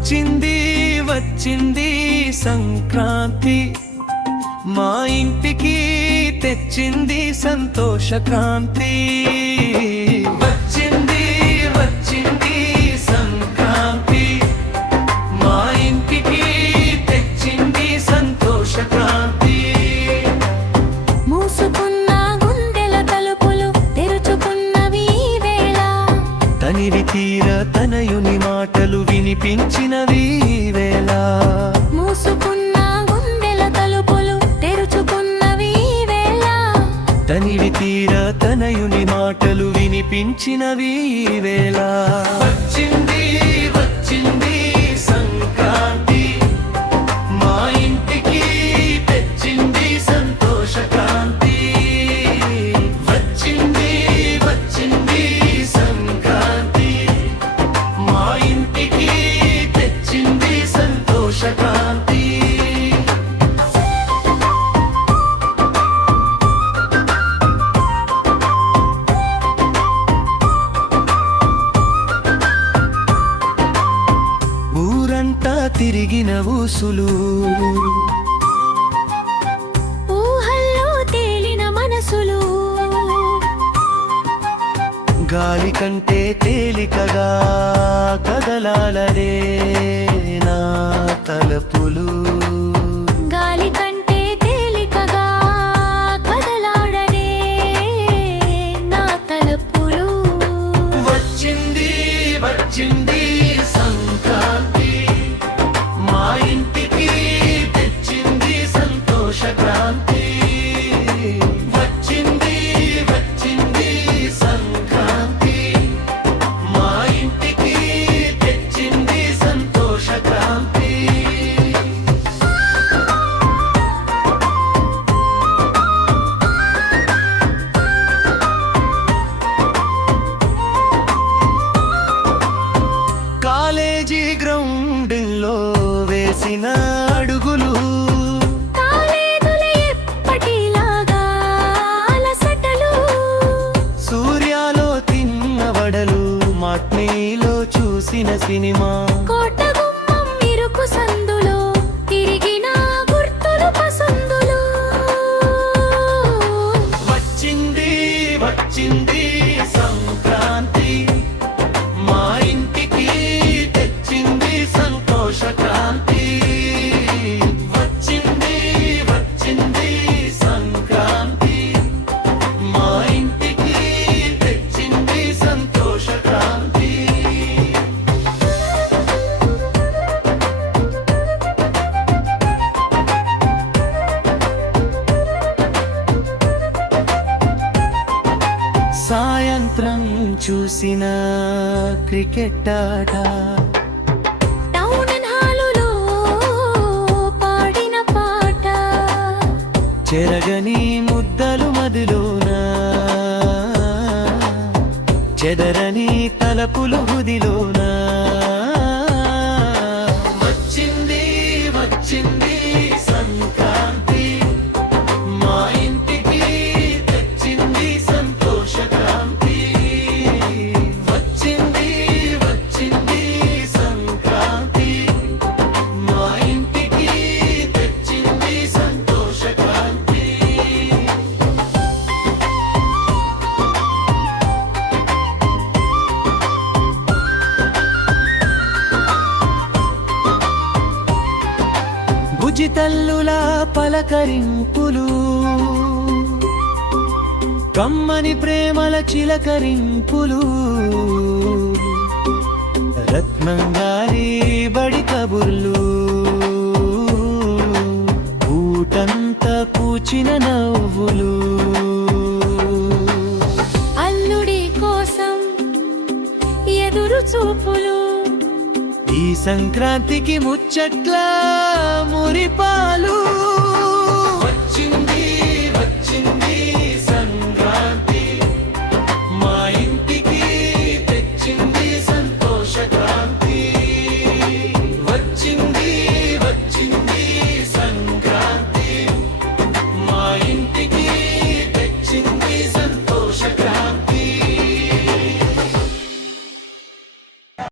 వచ్చింది వచ్చింది సంక్రాంతి, మా ఇంటికి తెచ్చింది సంతోషక్రాంతి. వచ్చింది వచ్చింది సంక్రాంతి, మా ఇంటికి తెచ్చింది సంతోషక్రాంతి. మూసుకున్న గుండెల తలుపులు తెరుచుకున్నవి ఈ వేళ, తనివి తీర తనయుని మాటలు వినిపించినవి ఈ వేళ. మూసుకున్న గుండెల తలుపులు తెరుచుకున్నవి ఈ వేళ, తనివి తీర తనయుని మాటలు వినిపించినవి ఈ వేళ. వచ్చింది వచ్చింది సంక్రాంతి, మా ఇంటికి తెచ్చింది సంతోషక్రాంతి. వచ్చింది వచ్చింది సంక్రాంతి, మా ఇంటికి తెచ్చింది సంతోషక్రాంతి. ఊరంతా తిరిగిన ఊసులు, ఊహల్లో తేలిన మనసులు, గాలి కంటే తేలికగా కదలాలరే నా తలపులు. గాలి కంటే తేలికగా కదలాడనే నా తలపులు. వచ్చింది వచ్చింది సంక్రాంతి, మా ఇంటికి తెచ్చింది సంతోషక్రాంతి. వచ్చింది వచ్చింది సంక్రాంతి, మా ఇంటికి తెచ్చింది సంతోషక్రాంతి. కాలేజీ గ్రౌండ్లో వేసిన అడుగులు, కాలేదులే ఎప్పటిలాగా అలసటలు, సూర్యాలో తిన్న వడలు, మాట్నీలో చూసిన సినిమా, కోట గుమ్మం ఇరుకు సందులో తిరిగిన గుర్తులు పసందులు. వచ్చింది వచ్చింది సంక్రాంతి, మా ఇంటికి తెచ్చింది సంతోషక్రాంతి. వచ్చింది వచ్చింది సంక్రాంతి, మా ఇంటికి తెచ్చింది సంతోషక్రాంతి. సాయంత్రం చూసిన క్రికెట్ ఆట, టౌన్ హాలులో పాడిన పాట, చెరగని ముద్దలు మదిలోన, చెదరని తలపులు హృదిలోన. వచ్చింది వచ్చింది సంక్రాంతి, మా ఇంటికి తెచ్చింది సంతోషక్రాంతి. వచ్చింది వచ్చింది సంక్రాంతి, మా ఇంటికి తెచ్చింది సంతోషక్రాంతి. భుజితల్లుల పలకరింపులు, కమ్మని ప్రేమల చిలకరింపులు, రత్నంగారి బడి కబుర్లు, ఊటంతా కూచిన నవ్వులు. అల్లుడి కోసం ఎదురు చూపులు, ఈ సంక్రాంతికి ముచ్చట్ల మురిపాలు.